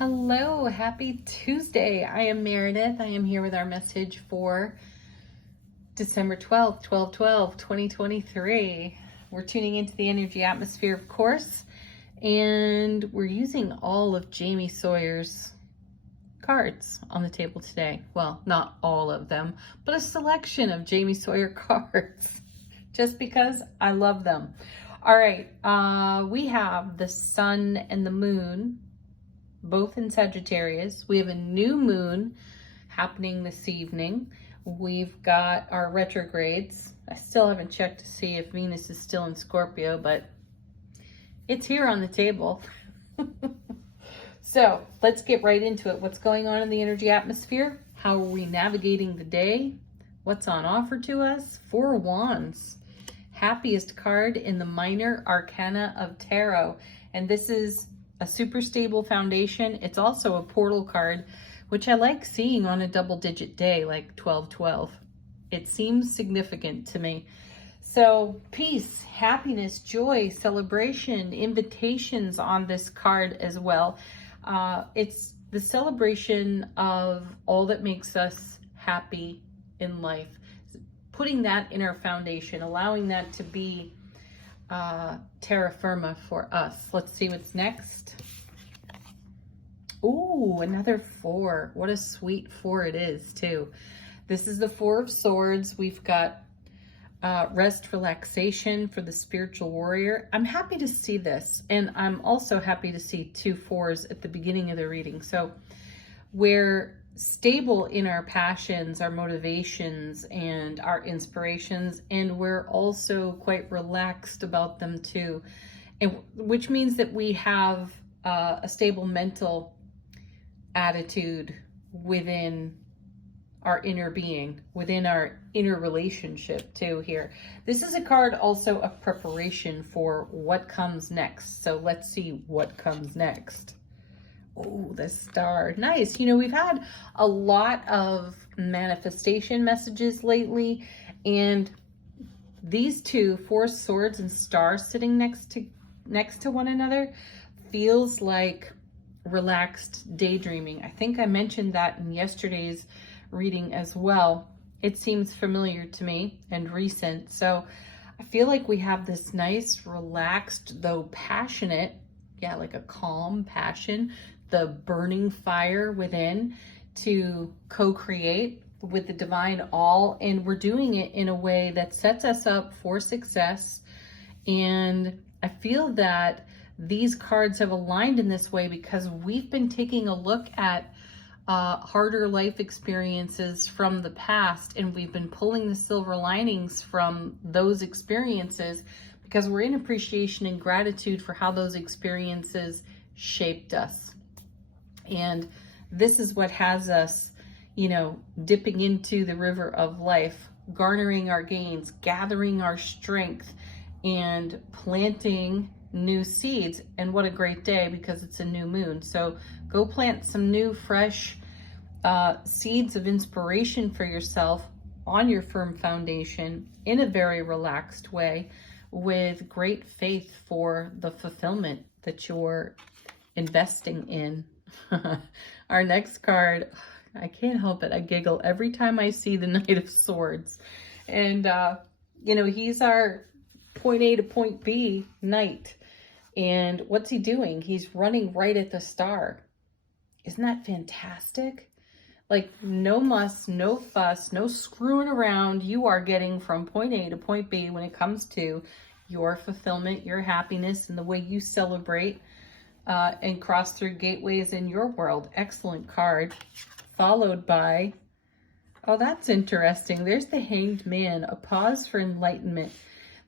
Hello, happy Tuesday. I am Meredith. I am here with our message for December 12th, 2023. We're tuning into the energy atmosphere, of course, and we're using all of Jamie Sawyer's cards on the table today. Well, not all of them, but a selection of Jamie Sawyer cards, just because I love them. All right, we have the sun and the moon, both in Sagittarius. We have a new moon happening this evening. We've got our retrogrades. I still haven't checked to see if Venus is still in Scorpio, but it's here on the table. So let's get right into it. What's going on in the energy atmosphere? How are we navigating the day? What's on offer to us? Four of Wands. Happiest card in the minor arcana of tarot. And this is a super stable foundation. It's also a portal card, which I like seeing on a double-digit day, like 12-12. It seems significant to me. So peace, happiness, joy, celebration, invitations on this card as well. It's the celebration of all that makes us happy in life. Putting that in our foundation, allowing that to be terra firma for us. Let's see what's next. Ooh, another four. What a sweet four it is, too. This is the Four of Swords. We've got rest, relaxation for the spiritual warrior. I'm happy to see this, and I'm also happy to see two fours at the beginning of the reading. So we're stable in our passions, our motivations, and our inspirations, and we're also quite relaxed about them too, and which means that we have a stable mental attitude within our inner being, within our inner relationship too here. This is a card also of preparation for what comes next. So let's see what comes next. Oh, the Star. Nice. You know, we've had a lot of manifestation messages lately, and these two, Four Swords and Star, sitting next to one another feels like relaxed daydreaming. I think I mentioned that in yesterday's reading as well. It seems familiar to me and recent. So I feel like we have this nice, relaxed, though passionate, like a calm passion, the burning fire within to co-create with the divine all. And we're doing it in a way that sets us up for success. And I feel that these cards have aligned in this way because we've been taking a look at harder life experiences from the past, and we've been pulling the silver linings from those experiences because we're in appreciation and gratitude for how those experiences shaped us. And this is what has us, dipping into the river of life, garnering our gains, gathering our strength, and planting new seeds. And what a great day, because it's a new moon. So go plant some new, fresh seeds of inspiration for yourself on your firm foundation in a very relaxed way, with great faith for the fulfillment that you're investing in. Our next card, I can't help it. I giggle every time I see the Knight of Swords. And, he's our point A to point B knight. And what's he doing? He's running right at the star. Isn't that fantastic? Like, no muss, no fuss, no screwing around. You are getting from point A to point B when it comes to your fulfillment, your happiness, and the way you celebrate and cross through gateways in your world. Excellent card. Followed by, oh, that's interesting. There's the Hanged Man, a pause for enlightenment.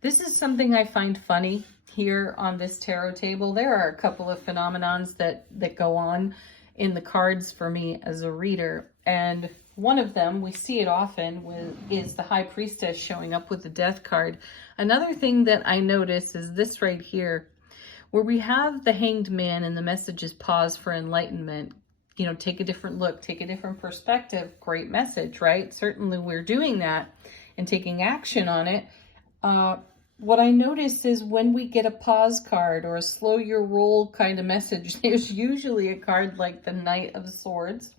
This is something I find funny here on this tarot table. There are a couple of phenomenons that go on in the cards for me as a reader. And one of them, we see it often, is the High Priestess showing up with the Death card. Another thing that I notice is this right here, where we have the Hanged Man and the message is pause for enlightenment. Take a different look, take a different perspective. Great message, right? Certainly we're doing that and taking action on it. what I notice is when we get a pause card or a slow your roll kind of message, there's usually a card like the Knight of Swords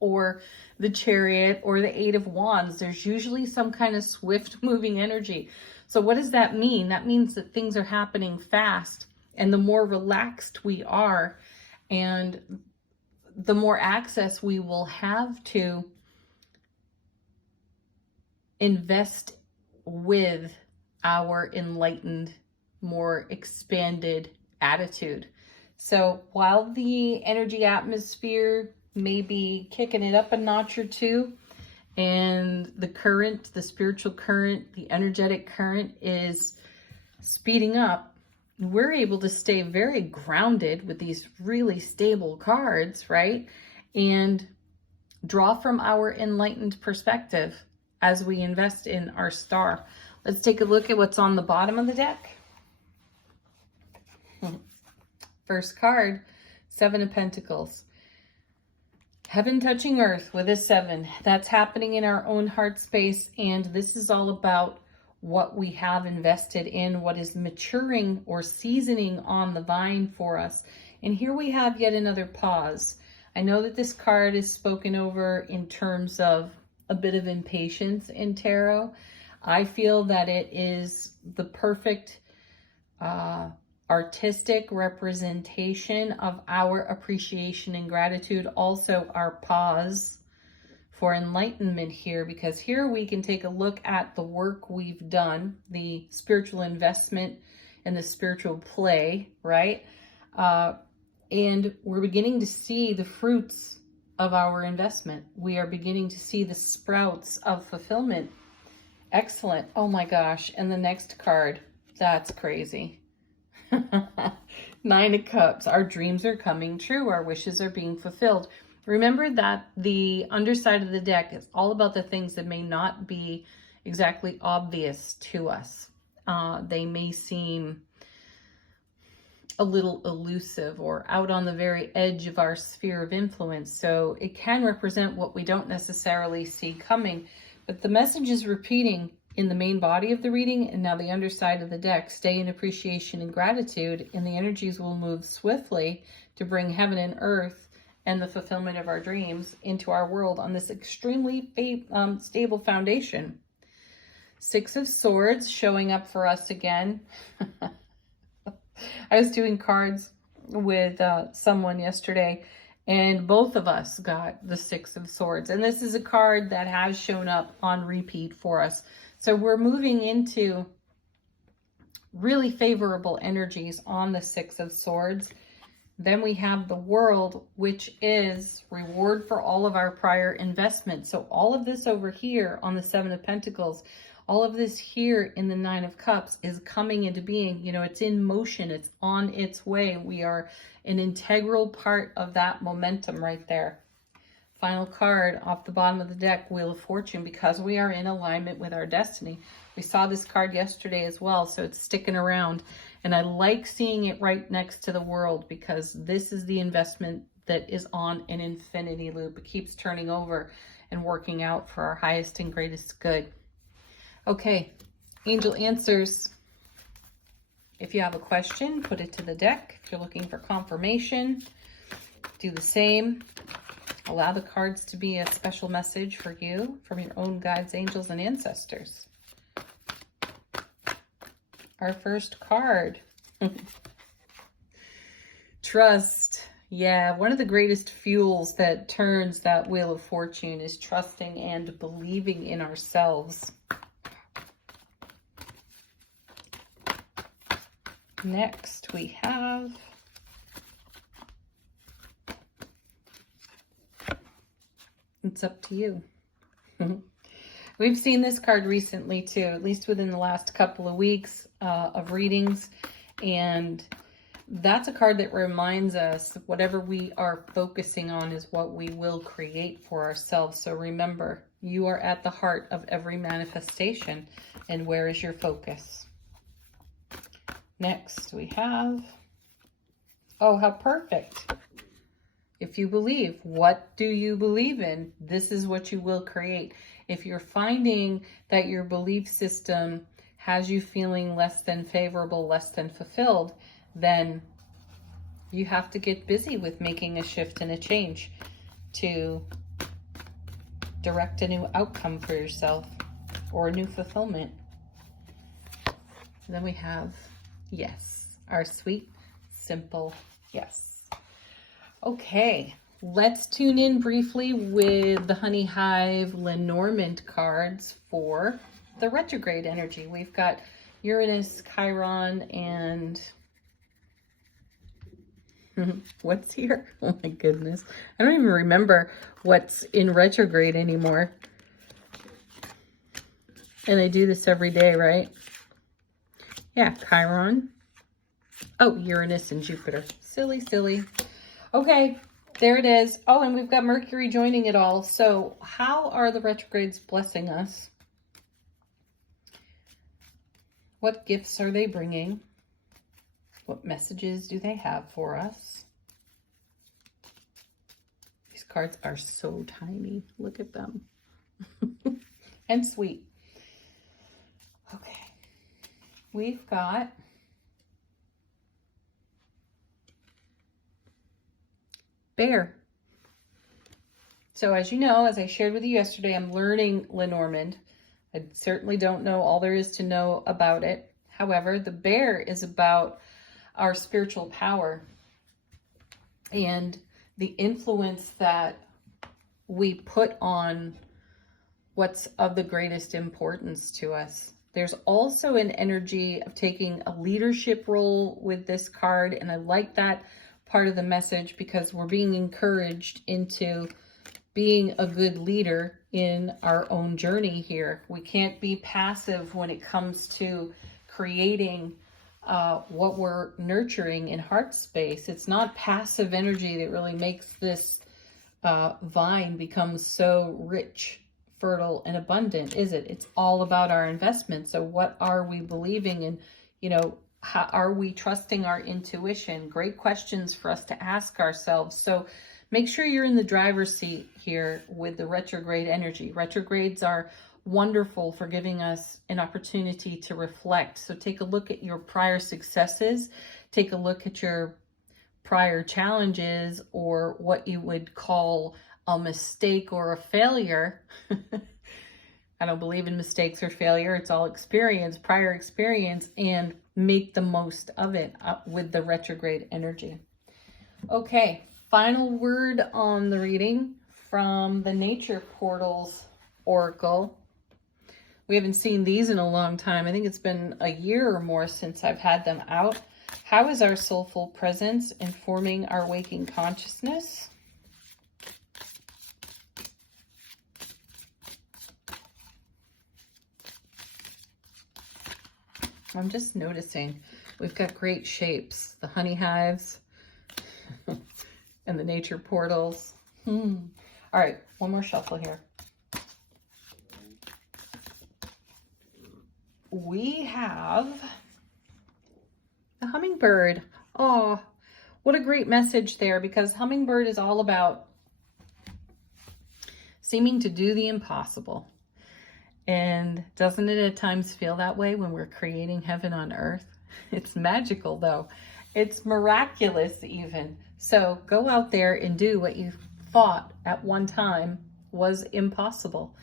or the Chariot or the Eight of Wands. There's usually some kind of swift moving energy. So what does that mean? That means that things are happening fast, and the more relaxed we are and the more access we will have to invest with our enlightened, more expanded attitude. So while the energy atmosphere may be kicking it up a notch or two, and the current, the spiritual current, the energetic current is speeding up, we're able to stay very grounded with these really stable cards, right? And draw from our enlightened perspective as we invest in our star. Let's take a look at what's on the bottom of the deck. First card, Seven of Pentacles. Heaven touching earth with a 7. That's happening in our own heart space, and this is all about what we have invested in, what is maturing or seasoning on the vine for us. And here we have yet another pause. I know that this card is spoken over in terms of a bit of impatience in tarot. I feel that it is the perfect artistic representation of our appreciation and gratitude. Also our pause for enlightenment here, because here we can take a look at the work we've done, the spiritual investment and the spiritual play, right? And we're beginning to see the fruits of our investment. We are beginning to see the sprouts of fulfillment. Excellent. Oh my gosh. And the next card, that's crazy. 9 of Cups. Our dreams are coming true. Our wishes are being fulfilled. Remember that the underside of the deck is all about the things that may not be exactly obvious to us. They may seem a little elusive or out on the very edge of our sphere of influence. So it can represent what we don't necessarily see coming. But the message is repeating in the main body of the reading, and now the underside of the deck. Stay in appreciation and gratitude, and the energies will move swiftly to bring heaven and earth and the fulfillment of our dreams into our world on this extremely stable foundation. 6 of Swords showing up for us again. I was doing cards with someone yesterday, and both of us got the 6 of Swords. And this is a card that has shown up on repeat for us. So we're moving into really favorable energies on the 6 of Swords. Then we have the World, which is reward for all of our prior investments. So all of this over here on the 7 of Pentacles, all of this here in the 9 of Cups is coming into being. You know, it's in motion. It's on its way. We are an integral part of that momentum right there. Final card off the bottom of the deck, Wheel of Fortune, because we are in alignment with our destiny. We saw this card yesterday as well, so it's sticking around. And I like seeing it right next to the World, because this is the investment that is on an infinity loop. It keeps turning over and working out for our highest and greatest good. Okay, angel answers. If you have a question, put it to the deck. If you're looking for confirmation, do the same. Allow the cards to be a special message for you from your own guides, angels, and ancestors. Our first card. Trust. Yeah, one of the greatest fuels that turns that Wheel of Fortune is trusting and believing in ourselves. Next, we have it's up to you. We've seen this card recently too, at least within the last couple of weeks of readings. And that's a card that reminds us whatever we are focusing on is what we will create for ourselves. So remember, you are at the heart of every manifestation. And where is your focus? Next we have, oh, how perfect. If you believe, what do you believe in? This is what you will create. If you're finding that your belief system has you feeling less than favorable, less than fulfilled, then you have to get busy with making a shift and a change to direct a new outcome for yourself or a new fulfillment. And then we have yes, our sweet, simple yes. Okay, let's tune in briefly with the Honey Hive Lenormand cards for the retrograde energy. We've got Uranus, Chiron, and what's here? Oh my goodness. I don't even remember what's in retrograde anymore. And I do this every day, right? Yeah, Chiron. Oh, Uranus and Jupiter. Silly, silly. Okay, there it is. Oh, and we've got Mercury joining it all. So how are the retrogrades blessing us? What gifts are they bringing? What messages do they have for us? These cards are so tiny. Look at them. And sweet. Okay. We've got Bear. So as you know, as I shared with you yesterday, I'm learning Lenormand. I certainly don't know all there is to know about it. However, the bear is about our spiritual power and the influence that we put on what's of the greatest importance to us. There's also an energy of taking a leadership role with this card, and I like that part of the message because we're being encouraged into being a good leader in our own journey here. We can't be passive when it comes to creating what we're nurturing in heart space. It's not passive energy that really makes this vine become so rich, fertile, and abundant, is it? It's all about our investment. So what are we believing in? You know, how are we trusting our intuition? Great questions for us to ask ourselves. So make sure you're in the driver's seat here with the retrograde energy. Retrogrades are wonderful for giving us an opportunity to reflect. So take a look at your prior successes. Take a look at your prior challenges, or what you would call a mistake or a failure. I don't believe in mistakes or failure. It's all experience, prior experience, and make the most of it with the retrograde energy. Okay, final word on the reading from the Nature Portals Oracle. We haven't seen these in a long time. I think it's been a year or more since I've had them out. How is our soulful presence informing our waking consciousness? I'm just noticing we've got great shapes. The honey hives and the nature portals. All right, one more shuffle here. We have the hummingbird. Oh, what a great message there, because hummingbird is all about seeming to do the impossible. And doesn't it at times feel that way when we're creating heaven on earth? It's magical though. It's miraculous even. So go out there and do what you thought at one time was impossible.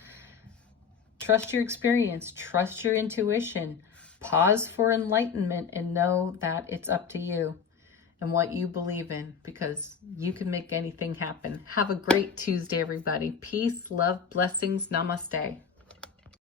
Trust your experience, trust your intuition, pause for enlightenment, and know that it's up to you and what you believe in, because you can make anything happen. Have a great Tuesday, everybody. Peace, love, blessings. Namaste.